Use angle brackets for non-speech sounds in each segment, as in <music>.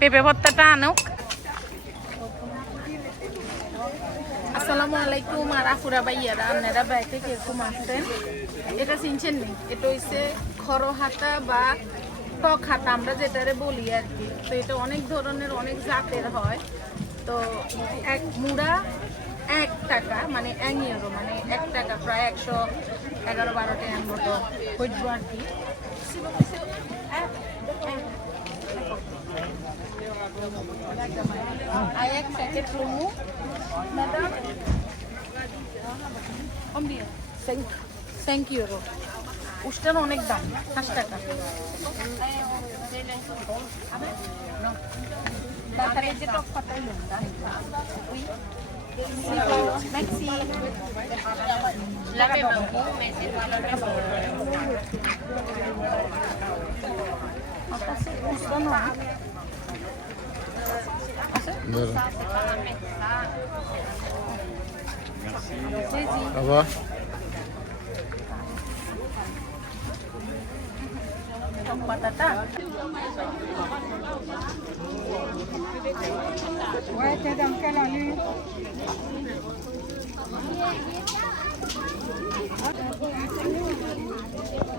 পেঁপে ভর্তাটা আনুক। আসসালামু আলাইকুম আর আফুরা ভাইয়ারা আপনারা ব্যাগে কীরকম আসছেন? এটা চিনছেন নি? এটা হইছে খরহাতা বা টক হাতা আমরা যেটারে বলি আর কি। তো এটা অনেক ধরনের অনেক জাতের হয়। তো এক মুড়া এক টাকা মানে এক ইউরো মানে এক টাকা প্রায় একশো এগারো বারো টাকার মতো হইব আর কি। আর এক প্যাকেট লুমু ম্যাডাম থ্যাংক ইউ উষ্টার অনেক দাম পাঁচ টাকা তারপরে যে Voilà. Merci. Au revoir. Ouais, t'es dans quelle allure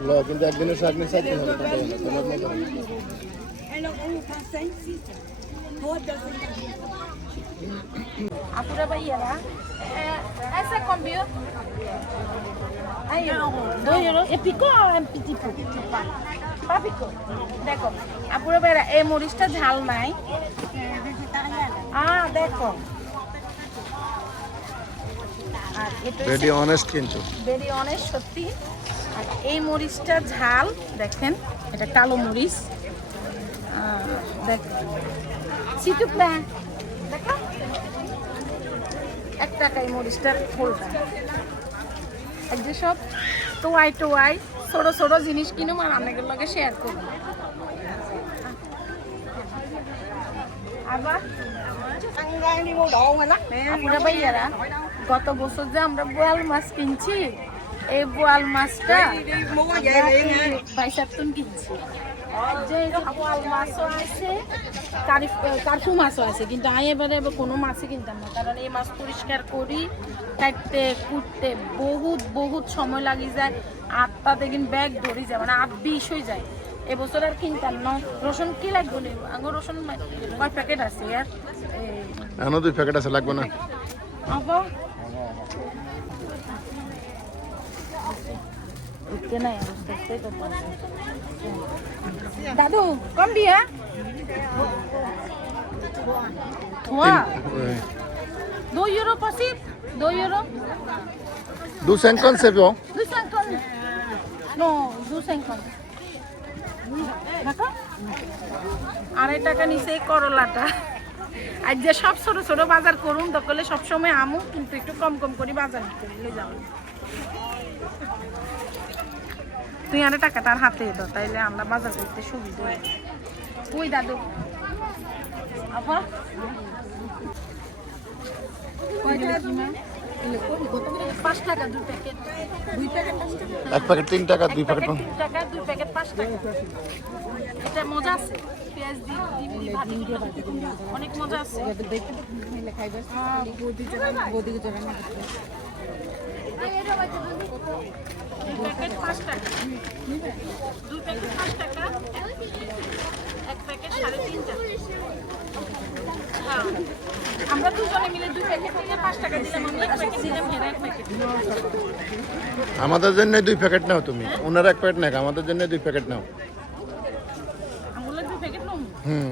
লো কিন্তু একদিনের আপুরা ভাইয়ারা ऐसा combien Un euro. Deux euros. Et piquant un petit peu. Pas piquant. D'accord. আপুরা ভাইয়ারা এই মরিচটা ঝাল নাই হ্যাঁ দেখো ভেরি অনেস্ট কিন্তু ভেরি অনেস্ট সত্যি আর এই মরিচটা ঝাল দেখেন এটা কালো মরিচ দেখ সিটু প্ল্যান দেখো। এক টাকা এই মরিচটার ফুলটা এক যে সব টোয়াই টোয়াই ছোট ছোট জিনিস কিনুম আর লগে শেয়ার করব। আবার আমরা ভাইয়ারা গত বছর যে আমরা বোয়াল মাছ কিনছি এই বোয়াল মাছটা বাইশাত্তন কিনছি? যে যে মাছও আছে কার্ফু মাছও আছে কিন্তু আমি এবারে কোনো মাছই কিনতাম না কারণ এই মাছ পরিষ্কার করি কাটতে কুটতে বহুত বহুত সময় লাগি যায় আটটা দেখুন ব্যাগ ধরি যায় মানে আট বিষ হয়ে যায়। এবছর আর কিনতাম না। রসুন কি লাগবে আঙুর রসুন কয় প্যাকেট আছে আর এখনও দুই প্যাকেট আছে লাগবে না। Apa? Itu na yang selesai kok. Dadu, kom dia. Wah, ওই, dua euro pasti, dua euro. দু সেঙ্কন সেবো Dua sengkon. No, dua sengkon. দেখো আড়াই টাকা নিচে করলাটা আর যে সব ছোট ছোট বাজার করুন তকলে সবসময় আমু কিন্তু একটু কম কম করে বাজার করলে যাও তুই আরে টাকাটা আর হাতে দাও তাইলে আমরা বাজার করতে সুবিধা হয়। ওই দাদু। আপা। পাঁচ টাকা দুই প্যাকেট। দুই প্যাকেট পাঁচ টাকা। এক প্যাকেট তিন টাকা দুই প্যাকেট টাকা দুই প্যাকেট পাঁচ টাকা। এটা মজা আছে। পেঁয়াজ দিয়ে ডিম দিয়ে ভাজি অনেক মজা আছে। দুই প্যাকেট পাঁচ টাকা। দুই প্যাকেট পাঁচ টাকা এক প্যাকেট সাড়ে তিন টাকা। হ্যাঁ। আমরা দুজনে মিলে দুই প্যাকেট নিলে পাঁচ টাকা দিলাম আমি এক প্যাকেট দিলাম হেরা এক প্যাকেট। আমাদের জন্য দুই প্যাকেট নাও তুমি। ওনার এক প্যাকেট নাও আমাদের জন্য দুই প্যাকেট নাও। দুই প্যাকেট হুম।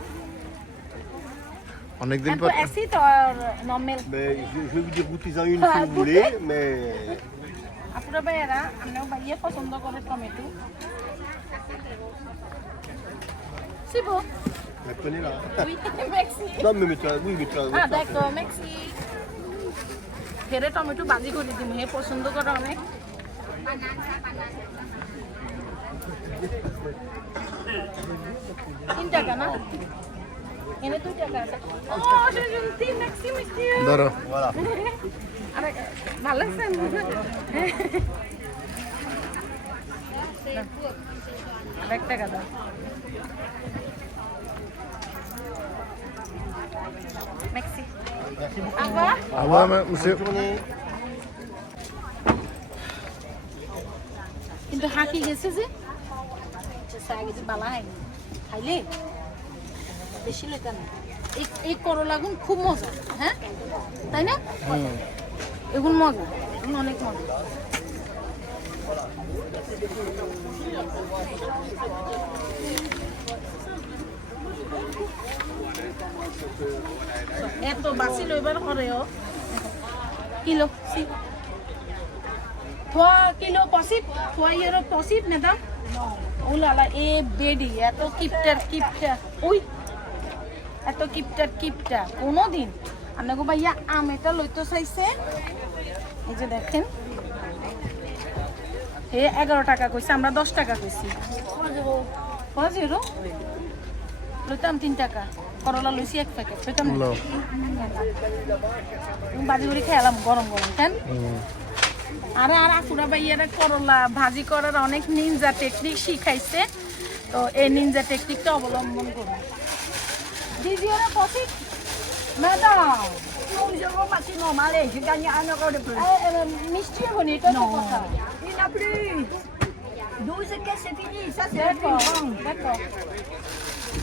Un পর peu acide or normal? Mais je, je vais vous dégoûter en une Ah, si vous voulez, mais আপুরা ভাইয়ারা আমরা ভাইয়া পছন্দ করে tomato Sibo, Eccoli là. oui, merci. Dammi mi tra, lui mi tra. Ah, দেখো মেক্সি ফেরে টমেটো ভাজি করে দিন হে পছন্দ করে অনেক তিন টাকা না ধরো। ভালো লাগছে এক টাকা দাও। মেক্সি। Merci beaucoup. আবার আবার উসে। কিন্তু হাঁকি গেছে যে? সারা গেছে বালা হয়নি খাইলে? বেশি না। এই করলা গুণ খুব মজা হ্যাঁ? তাই না? এগুন মজা এগুন অনেক মজা। এত বাসি লইবার করেও কিলো? সি? Trois euros possible, madame? Oh là là, এ বেডি এত কিপটার কিপটা উই এত কিপটার কিপটা কোনো দিন আপনাকে ভাইয়া আম এটা লইতে চাইছে। এই যে দেখেন। হে এগারো টাকা কইছে আমরা দশ টাকা কইছি। ইউরো লইতাম তিন টাকা। করলা লইছি এক প্যাকেট লইতাম। বাজি করে খেলাম গরম গরম কেন। আরে আর আপুরা ভাইয়ারা করলা ভাজি করার অনেক নিনজা টেকনিক শিখাইছে। তো এই নিনজা টেকনিকটা অবলম্বন করুন। দিদি ওরা পসি madam Bonjour, ma c'est normal, je gagne un euro de plus. মিষ্টি হনি এটা তো কথা Il n'y en a plus. 12 caisses, c'est fini. Ça, c'est দেখো plus grand. দেখো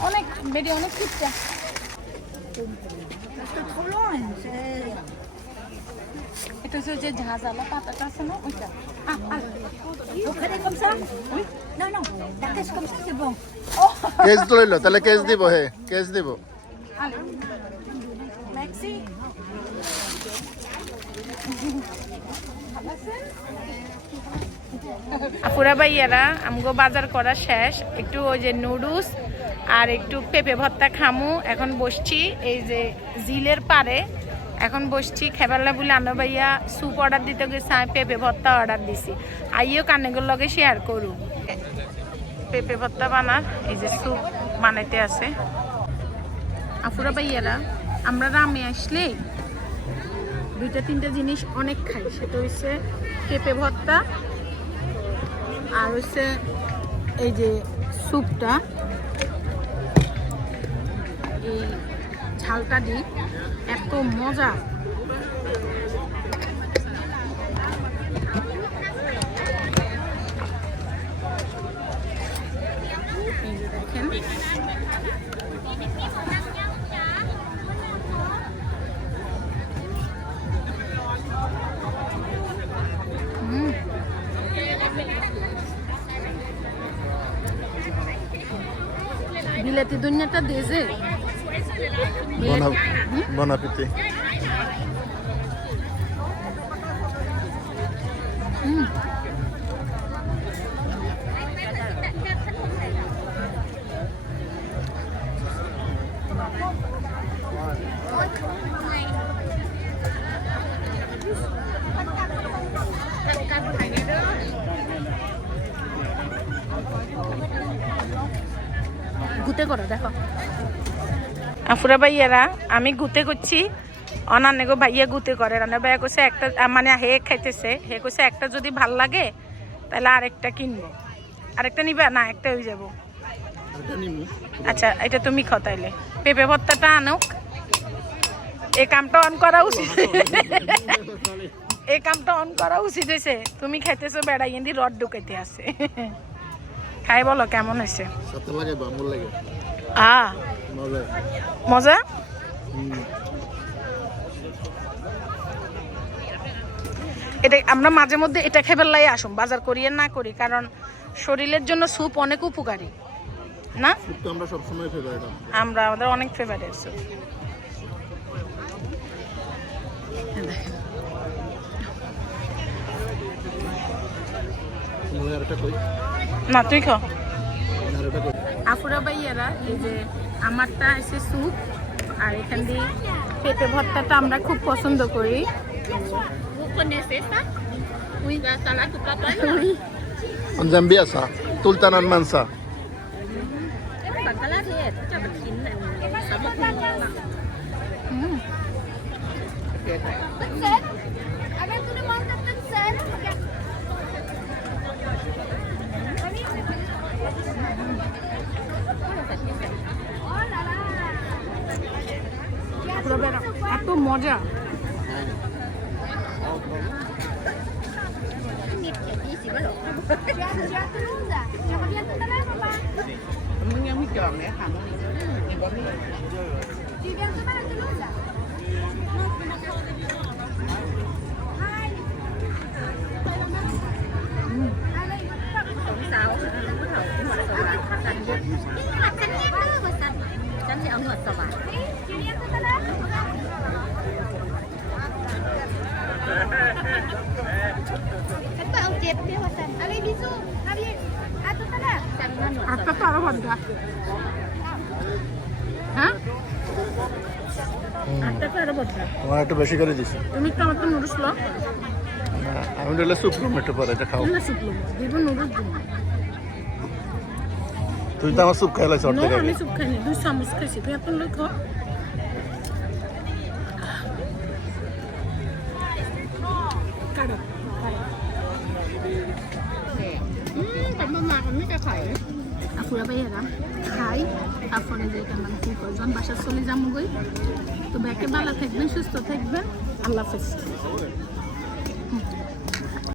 অনেক বেডি অনেক কিপটা C'est trop loin. c'est- এটা হচ্ছে যে ঝাঁঝালা পাতাটা আছে না ওইটা আহ, আহ। Vous prenez comme ça Oui. Non, non, la caisse comme ça, c'est bon. Case লইলো তাহলে কেস দিব হে কেস দিব আলে ম্যাক্সি আপুরা ভাইয়ারা, আমগো বাজার করা শেষ। একটু ওই যে নুডলস আর একটু পেঁপে ভর্তা খামু। এখন বসছি এই যে জিলের পারে এখন বসছি খেবারলা বলে আমরা ভাইয়া স্যুপ অর্ডার দিতে গেছি পেঁপে ভর্তা অর্ডার দিছি। আইও কানেগুলোর লগে শেয়ার করু। পেঁপে ভর্তা বানার, এই যে স্যুপ বানাইতে আছে। আফুরা ভাইয়ারা, আমরা রামে আসলে দুইটা, তিনটা জিনিস অনেক খাই। সেটা হচ্ছে কেঁপে ভর্তা আর হচ্ছে এই যে স্যুপটা। এই ঝালটা দিই এত মজা। বিলাতি দুনিয়াটা দেজে বন বন আপিতে গুতে করো দেখো। আফুরা ভাইয়ারা আমি গুতে করছি। অনান্য গো ভাইয়া গুতে করে। রান্না ভাইয়া কইছে একটা মানে হে খাইতেছে। হে কইছে একটা যদি ভালো লাগে তাহলে আরেকটা কিনবো। আরেকটা নিবে? না একটা হয়ে যাব। আচ্ছা এটা তুমি খাও তাইলে। পেঁপে ভর্তাটা আনুক। এই কামটা অন করা উচিত। <laughs> এই কামটা অন করা উচিত হয়েছে তুমি খাইতেছো বেড়াই রড ঢুকাইতে আছে। খাই বলো কেমন হয়েছে? আ মজা। এটা আমরা মাঝে মধ্যে এটা খেবার লাই আসুন বাজার করিয়ে না করি কারণ শরীরের জন্য স্যুপ অনেক উপকারী না? আমরা সবসময় ফেভারিট আমরা আমাদের অনেক ফেভারিট স্যুপ। না তুই খাও আফুরা ভাইয়ারা এই যে আমারটা এসে স্যুপ আর এখান দিয়ে পেঁপে ভর্তাটা আমরা খুব পছন্দ করি। Ang Zambiasa, Tultanan Mansa. এত মজা Siapa Luza? আটটা তো আরও ভদ্রা হ্যাঁ আটটা তো আরও ভদ্রা তোমার একটু বেশি করে দিছি। তুমি একটু আমার তো নুডলস লো আমি ডেলে স্যুপ রুম একটু পরে এটা খাও। না দিব নুডলস দিব তুই তো আমার স্যুপ খাইলাই নো অর্ধেক আমি স্যুপ খাইনি দুই চামচ খাইছি। তুই এত লোক খাও কাটো। আপুরা খাই। তারপরে যে এটা মানে কি করবেন বাসা চলে যাব তো ব্যাকে ভালো থাকবেন, সুস্থ থাকবেন। আল্লাহ হাফেজ।